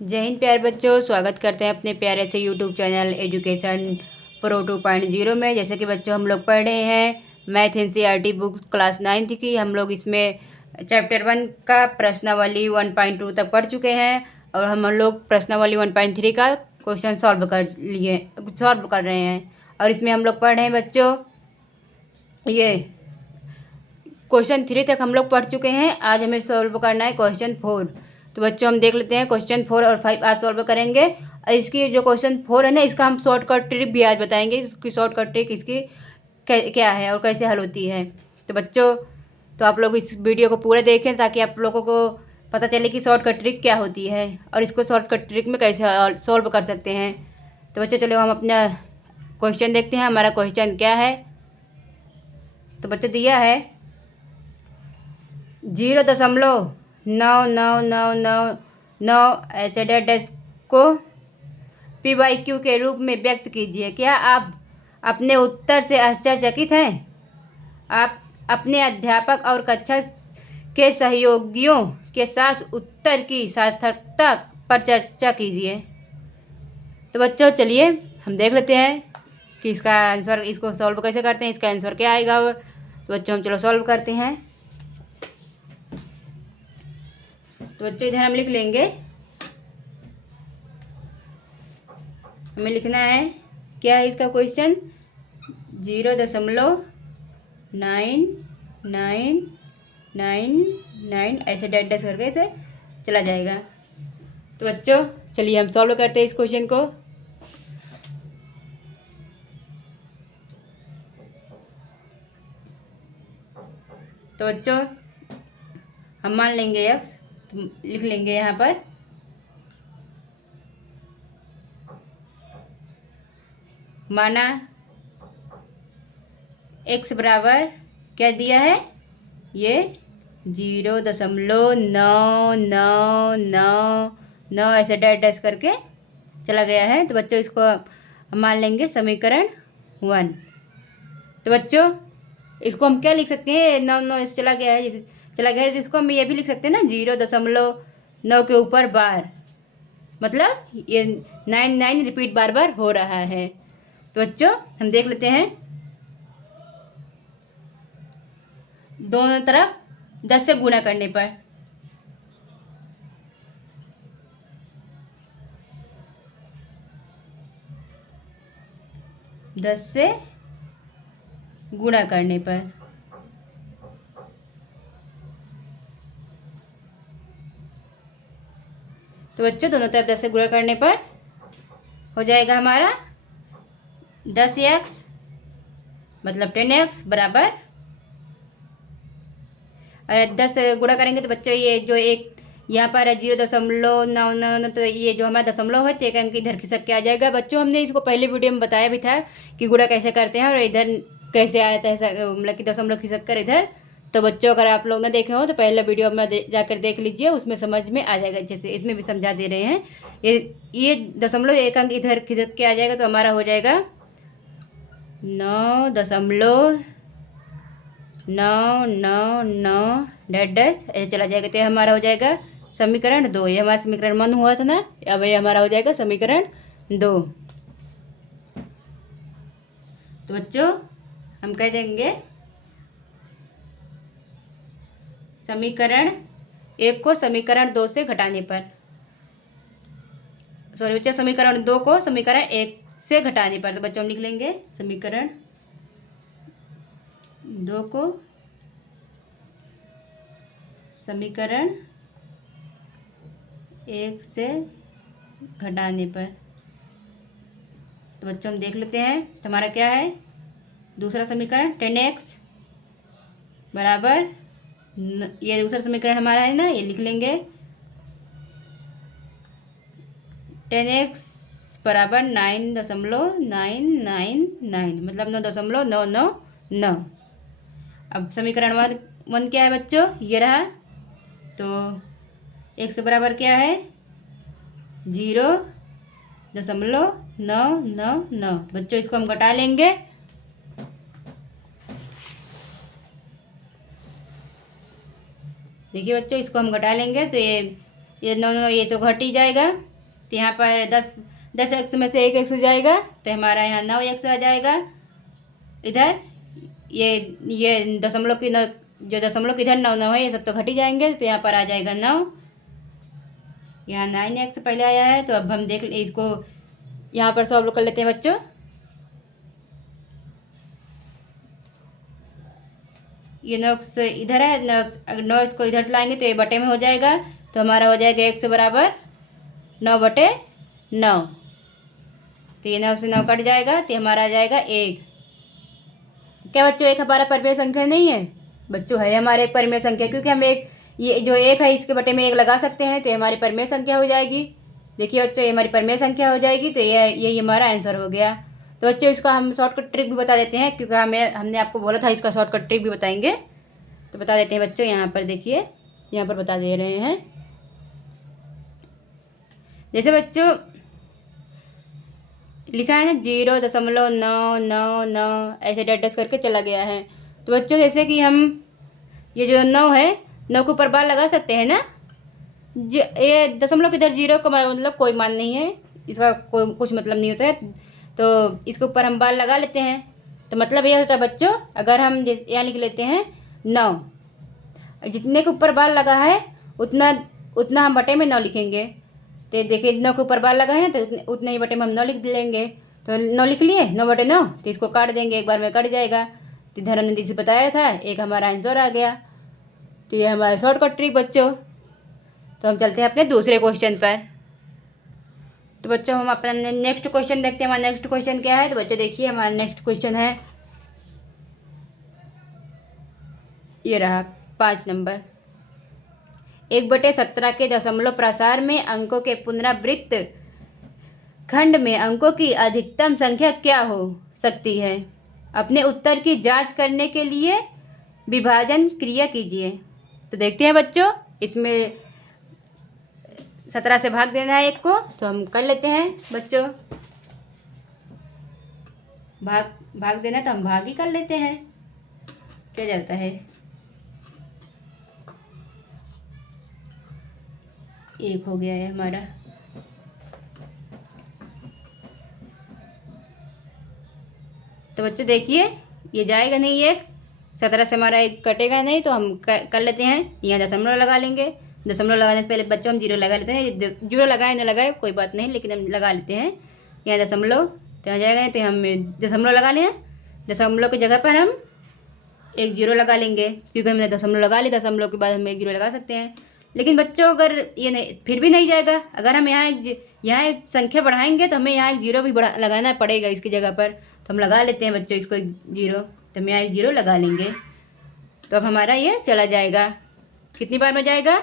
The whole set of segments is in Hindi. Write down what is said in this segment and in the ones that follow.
जय हिंद प्यारे बच्चों, स्वागत करते हैं अपने प्यारे से यूट्यूब चैनल एजुकेशन प्रो 2.0 में। जैसे कि बच्चों हम लोग पढ़ रहे हैं math NCERT book class 9th की। हम लोग इसमें चैप्टर 1 का प्रश्नावली 1.2 तक पढ़ चुके हैं और हम लोग प्रश्नावली 1.3 का क्वेश्चन सॉल्व कर रहे हैं। और इसमें हम लोग पढ़ रहे हैं बच्चों, ये क्वेश्चन 3 तक हम लोग पढ़ चुके हैं। आज हमें सॉल्व करना है क्वेश्चन 4। तो बच्चों हम देख लेते हैं क्वेश्चन 4 और 5 आज सॉल्व करेंगे। और इसकी जो क्वेश्चन 4 है ना, इसका हम शॉर्टकट ट्रिक भी आज बताएंगे। इसकी शॉर्टकट ट्रिक इसकी क्या है और कैसे हल होती है। तो बच्चों, तो आप लोग इस वीडियो को पूरे देखें ताकि आप लोगों को पता चले कि शॉर्टकट ट्रिक क्या होती है और इसको शॉर्टकट ट्रिक में कैसे सॉल्व कर सकते हैं। तो बच्चों चलो हम अपना क्वेश्चन देखते हैं, हमारा क्वेश्चन क्या है। तो बच्चों दिया है 0.9999 ऐसे डैश को PYQ के रूप में व्यक्त कीजिए। क्या आप अपने उत्तर से आश्चर्यचकित हैं? आप अपने अध्यापक और कक्षा के सहयोगियों के साथ उत्तर की सार्थकता पर चर्चा कीजिए। तो बच्चों चलिए हम देख लेते हैं कि इसका आंसर, इसको सॉल्व कैसे करते हैं, इसका आंसर क्या आएगा। तो बच्चों हम चलो सॉल्व करते हैं। तो बच्चों इधर हम लिख लेंगे, हमें लिखना है क्या है इसका क्वेश्चन 0.9999 ऐसे डैश करके इसे चला जाएगा। तो बच्चों चलिए हम सॉल्व करते हैं इस क्वेश्चन को। तो बच्चों हम मान लेंगे x, तो लिख लेंगे यहाँ पर माना x बराबर क्या दिया है, ये 0.9999 ऐसे डैश करके चला गया है। तो बच्चों इसको हम मान लेंगे समीकरण 1। तो बच्चों इसको हम क्या लिख सकते हैं, 9 ऐसे चला गया है, जैसे चला गया है तो इसको हम ये भी लिख सकते हैं ना 0.9 के ऊपर बार, मतलब ये 9 रिपीट बार बार हो रहा है। तो बच्चों हम देख लेते हैं, दोनों तरफ 10 से गुणा करने पर तो बच्चों दोनों तरफ 10 से गुणा करने पर हो जाएगा हमारा 10x मतलब 10x बराबर, और 10 से गुणा करेंगे तो बच्चों ये जो एक यहाँ पर है 0.99, तो ये जो हमारा दशमलव है तो एक अंक इधर खिसक के आ जाएगा। बच्चों हमने इसको पहले वीडियो में बताया भी था कि गुणा कैसे करते हैं और इधर कैसे आया था, मतलब कि दशमलव खिसक कर इधर। तो बच्चों अगर आप लोग ना देखे हो तो पहले वीडियो में जाकर देख लीजिए, उसमें समझ में आ जाएगा अच्छे से। इसमें भी समझा दे रहे हैं, ये दशमलव एक अंक इधर खिसक के आ जाएगा तो हमारा हो जाएगा 9.999 डैश ऐसे चला जाएगा। तो हमारा हो जाएगा समीकरण 2। ये हमारा समीकरण 1 हुआ था ना, अब ये हमारा हो जाएगा समीकरण 2। तो बच्चों हम कह देंगे समीकरण 1 को समीकरण 2 से घटाने पर, सॉरी बच्चों समीकरण 2 को समीकरण 1 से घटाने पर। तो बच्चों हम लिख लेंगे समीकरण 2 को समीकरण 1 से घटाने पर। तो बच्चों हम देख लेते हैं, तो हमारा क्या है दूसरा समीकरण 10x बराबर, ये दूसरा समीकरण हमारा है ना, ये लिख लेंगे 10x बराबर 9.999 मतलब 9.999। अब समीकरण 1 क्या है बच्चों, ये रहा। तो x बराबर क्या है 0.999। बच्चों इसको हम घटा लेंगे, देखिए बच्चों इसको हम घटा लेंगे तो ये ये 9 9 ये तो घट ही जाएगा, तो यहाँ पर 10 एक्स में से 1 एक्स जाएगा, तो हमारा यहाँ 9 एक्स आ जाएगा। इधर ये दशमलव की जो दशमलव की इधर 9 9 है, ये सब तो घट ही जाएंगे, तो यहाँ पर आ जाएगा 9। यहाँ 9 एक्स पहले आया है, तो अब हम देख इसको यहाँ पर सॉल्व कर लेते हैं बच्चों। ये 9 एक्स इधर है, 9 एक्स को इधर लाएंगे तो ये बटे में हो जाएगा, तो हमारा हो जाएगा एक्स बराबर 9/9। तो ये 9 से 9 कट जाएगा, तो हमारा आ जाएगा 1। क्या बच्चों 1 हमारा परिमेय संख्या नहीं है? बच्चों है हमारे एक परिमेय संख्या, क्योंकि हम एक ये जो 1 है इसके बटे में 1 लगा सकते हैं, तो ये हमारी परिमेय संख्या हो जाएगी। देखिए बच्चों ये हमारी परिमेय संख्या हो जाएगी, तो यही हमारा आंसर हो गया। तो बच्चों इसका हम शॉर्टकट ट्रिक भी बता देते हैं, क्योंकि हमने आपको बोला था इसका शॉर्टकट ट्रिक भी बताएंगे, तो बता देते हैं बच्चों। यहाँ पर देखिए, यहाँ पर बता दे रहे हैं। जैसे बच्चों लिखा है ना 0.999 ऐसे डैश करके चला गया है, तो बच्चों जैसे कि हम ये जो 9 है, 9 के ऊपर बार लगा सकते हैं ना। ये दशमलव किधर 0 का मतलब कोई मान नहीं है, इसका कोई कुछ मतलब नहीं होता है, तो इसके ऊपर हम बार लगा लेते हैं। तो मतलब ये होता है बच्चों, अगर हम जैसे यहाँ लिख लेते हैं 9, जितने के ऊपर बार लगा है उतना उतना हम बटे में 9 लिखेंगे। तो देखिए 9 के ऊपर बार लगा है ना, तो उतने ही बटे में हम 9 लिख लेंगे। तो 9 लिख लिए, 9/9, तो इसको काट देंगे, एक बार में कट जाएगा। तो इधर हमने जिसे बताया था, एक हमारा आंसर आ गया। तो ये हमारा शॉर्टकट ट्रिक बच्चों। तो हम चलते हैं अपने दूसरे क्वेश्चन पर। तो बच्चों हम अपना नेक्स्ट क्वेश्चन देखते हैं। हमारा नेक्स्ट क्वेश्चन क्या है? तो बच्चों देखिए हमारा नेक्स्ट क्वेश्चन है, ये रहा 5 नंबर। 1/17 के दशमलव प्रसार में अंकों के पुनरावृत्त खंड में अंकों की अधिकतम संख्या क्या हो सकती है? अपने उत्तर की जांच करने के लिए विभाजन क्रिया कीजिए। तो देखते हैं बच्चों, इसमें 17 से भाग देना है 1 को, तो हम कर लेते हैं बच्चों। भाग देना तो हम भाग ही कर लेते हैं, क्या जाता है। 1 हो गया है हमारा। तो बच्चों देखिए ये जाएगा नहीं, 1 17 से हमारा 1 कटेगा नहीं, तो हम कर लेते हैं। यहाँ दशमलव लगा लेंगे। दशमलव लगाने से पहले बच्चों हम 0 लगा लेते हैं। 0 लगाए ना लगाए कोई बात नहीं, लेकिन हम लगा लेते हैं यहाँ दशमलव। तो यहाँ जाएगा नहीं, तो हम दशमलव लगा लें। दशमलव की जगह पर हम 1 0 लगा लेंगे, क्योंकि हमने दशमलव लगा ली, दशमलव के बाद हम 1 0 लगा सकते हैं। लेकिन बच्चों अगर ये नहीं, फिर भी नहीं जाएगा। अगर हम यहाँ एक संख्या बढ़ाएंगे, तो हमें यहाँ 1 0 भी लगाना पड़ेगा इसकी जगह पर। तो हम लगा लेते हैं बच्चों इसको 1 0, तो हम यहाँ 1 0 लगा लेंगे। तो अब हमारा ये चला जाएगा, कितनी बार में जाएगा?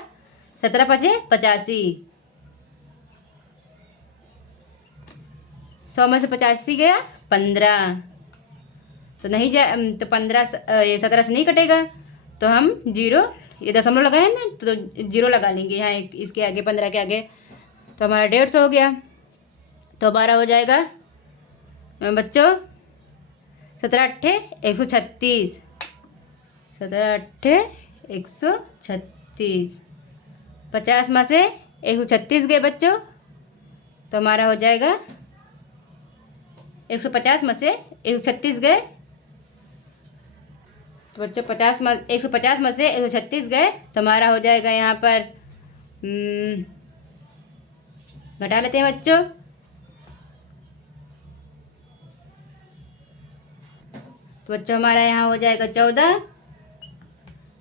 17 5 85, 100 में से 85 गया 15, तो नहीं जा तो 15 ये 17 से नहीं कटेगा, तो हम 0 ये दशमलव लगाए ना, तो 0 लगा लेंगे यहाँ इसके आगे, 15 के आगे। तो हमारा 150 हो गया। तो हमारा हो जाएगा बच्चों 17 8 136, 17 8 136, 50 में से 136 गए बच्चों, तो हमारा हो जाएगा 150 में से 136 गए। तो बच्चों 150 में से 136 गए, तो हमारा हो जाएगा यहाँ पर घटा लेते हैं बच्चों। तो बच्चों हमारा यहाँ हो जाएगा 14,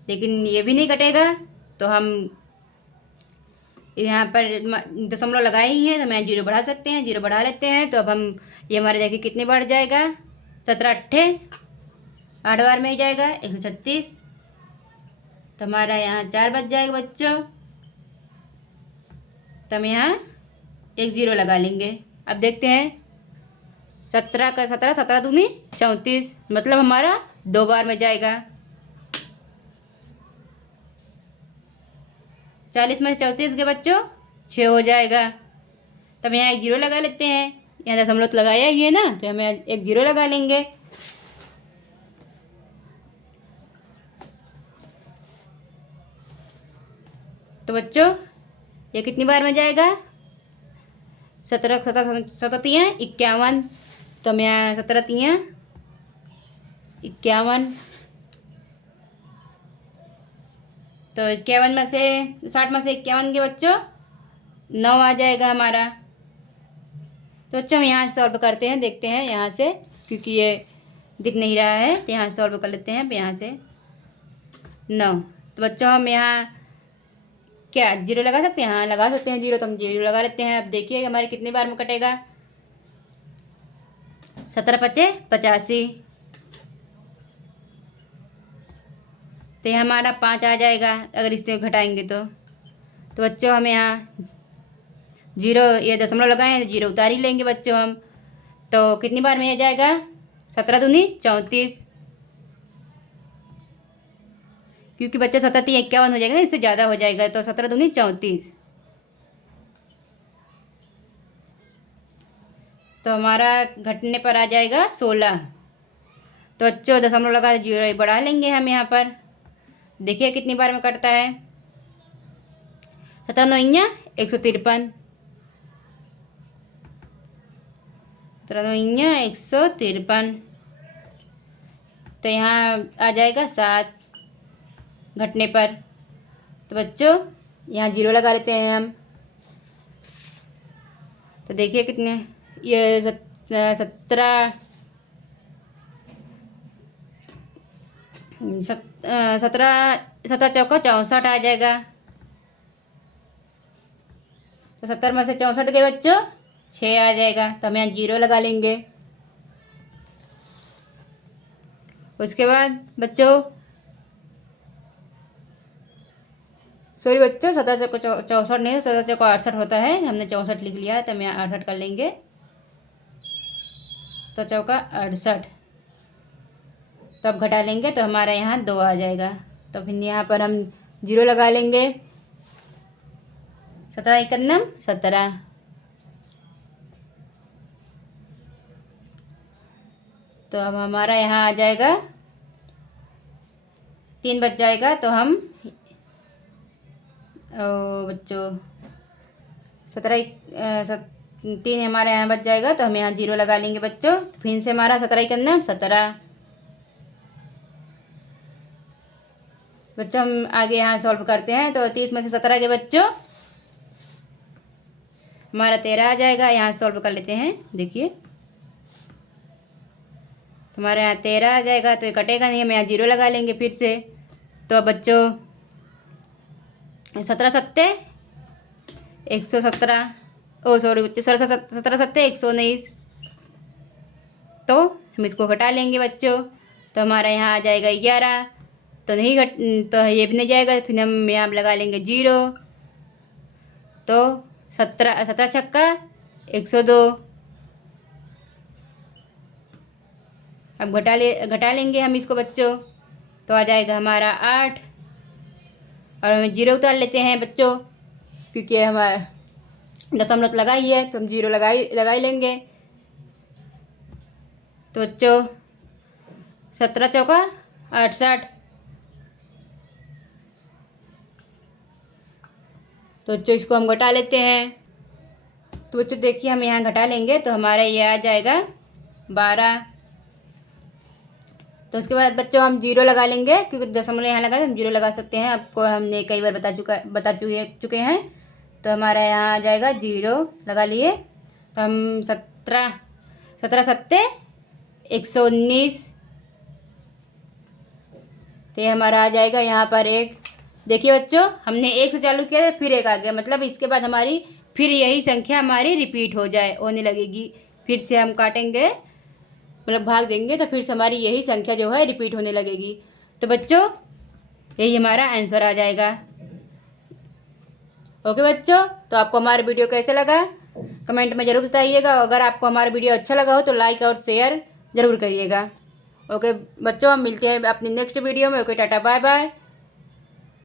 लेकिन ये भी नहीं कटेगा, तो हम यहाँ पर दशमलव लगाए ही हैं, तो मैं 0 बढ़ा सकते हैं, 0 बढ़ा लेते हैं। तो अब हम ये हमारे देखिए कितने बढ़ जाएगा? 17 8 8 बार में ही जाएगा 136, तो हमारा यहाँ 4 बच जाएगा बच्चों। तो हम यहाँ 1 0 लगा लेंगे। अब देखते हैं 17 का 17, 17 दूनी 34, मतलब हमारा 2 बार में जाएगा। 40 में से 34 के बच्चों 6 हो जाएगा। तब यहाँ 1 0 लगा लेते हैं, यहाँ दशमलव तो लगाया ही है ना, तो हमें 1 0 लगा लेंगे। तो बच्चों ये कितनी बार में जाएगा? 17 17 तियाँ 51, तो हम यहाँ 17 तियाँ 51, तो 51 में से 60 में से 51 के बच्चों 9 आ जाएगा हमारा। तो बच्चों हम यहाँ से सॉल्व करते हैं, देखते हैं यहाँ से, क्योंकि ये दिख नहीं रहा है तो यहाँ सॉल्व कर लेते हैं। यहाँ से 9, तो बच्चों हम यहाँ क्या जीरो लगा सकते हैं? हाँ लगा सकते हैं जीरो, तो हम जीरो लगा लेते हैं। अब देखिए हमारे कितने बार में कटेगा? 17 पचे 85, तो ये हमारा 5 आ जाएगा अगर इससे घटाएंगे तो बच्चों हम यहाँ जीरो, ये दशमलव लगाए हैं तो जीरो उतार ही लेंगे बच्चों हम। तो कितनी बार में ये जाएगा? 17 दूनी 34, क्योंकि बच्चों 17 3 51 हो जाएगा ना, इससे ज़्यादा हो जाएगा, तो 17 दूनी 34। तो हमारा घटने पर आ जाएगा 16। तो बच्चों दशमलव लगा जीरो बढ़ा लेंगे हम यहाँ पर। देखिए कितनी बार में कटता है? 17 9 153, 17 9 153, तो यहाँ आ जाएगा 7 घटने पर। तो बच्चों यहाँ जीरो लगा लेते हैं हम। तो देखिए कितने, ये 17 चौका 64 आ जाएगा। तो 70 में से 64 के बच्चों 6 आ जाएगा, तो हम यहाँ जीरो लगा लेंगे। उसके बाद बच्चों सॉरी बच्चों 17 चौका 64 नहीं, 17 चौका 68 होता है, हमने 64 लिख लिया है, तो हम यहाँ 68 कर लेंगे। तो चौका 68, तो अब घटा लेंगे तो हमारा यहाँ 2 आ जाएगा। तो फिर यहाँ पर हम जीरो लगा लेंगे। 17 51 17, तो अब हमारा यहाँ आ जाएगा 3 बच जाएगा। तो हम बच्चों 3 हमारे यहाँ बच जाएगा, तो हम यहाँ जीरो लगा लेंगे बच्चों। फिर से हमारा 17 51 17। बच्चों हम आगे यहाँ सॉल्व करते हैं। तो 30 में से 17 के बच्चों हमारा 13 आ जाएगा। यहाँ सॉल्व कर लेते हैं, देखिए हमारे यहाँ 13 आ जाएगा, तो ये कटेगा नहीं, हम यहाँ जीरो लगा लेंगे फिर से। तो बच्चों 17 सत्ते 117, ओ सॉरी बच्चों 17 सत्ते 119, तो हम इसको घटा लेंगे बच्चों। तो हमारा यहाँ आ जाएगा 11, तो नहीं तो ये भी नहीं जाएगा, फिर हम यहाँ लगा लेंगे जीरो। तो 17 छक्का 102, अब घटा लेंगे हम इसको बच्चों। तो आ जाएगा हमारा 8, और हमें जीरो उतार लेते हैं बच्चों, क्योंकि हमारा दशमलव तो लगा ही है, तो हम जीरो लगा ही लेंगे। तो बच्चों 17 चौका 68, तो बच्चों इसको हम घटा लेते हैं। तो बच्चों देखिए हम यहाँ घटा लेंगे तो हमारा ये आ जाएगा 12। तो उसके बाद बच्चों हम जीरो लगा लेंगे, क्योंकि दशमलव यहाँ लगा तो हम जीरो लगा सकते हैं, आपको हमने कई बार बता चुके हैं। तो हमारा यहाँ आ जाएगा जीरो लगा लिए। तो हम 17 सत्ते 119, तो ये हमारा आ जाएगा यहाँ पर 1। देखिए बच्चों हमने 1 से चालू किया फिर 1 आ गया, मतलब इसके बाद हमारी फिर यही संख्या हमारी रिपीट होने लगेगी। फिर से हम काटेंगे, मतलब भाग देंगे, तो फिर से हमारी यही संख्या जो है रिपीट होने लगेगी। तो बच्चों यही हमारा आंसर आ जाएगा। ओके बच्चों, तो आपको हमारा वीडियो कैसे लगा कमेंट में ज़रूर बताइएगा। अगर आपको हमारा वीडियो अच्छा लगा हो तो लाइक और शेयर ज़रूर करिएगा। ओके बच्चों, हम मिलते हैं अपनी नेक्स्ट वीडियो में। Okay tata bye bye.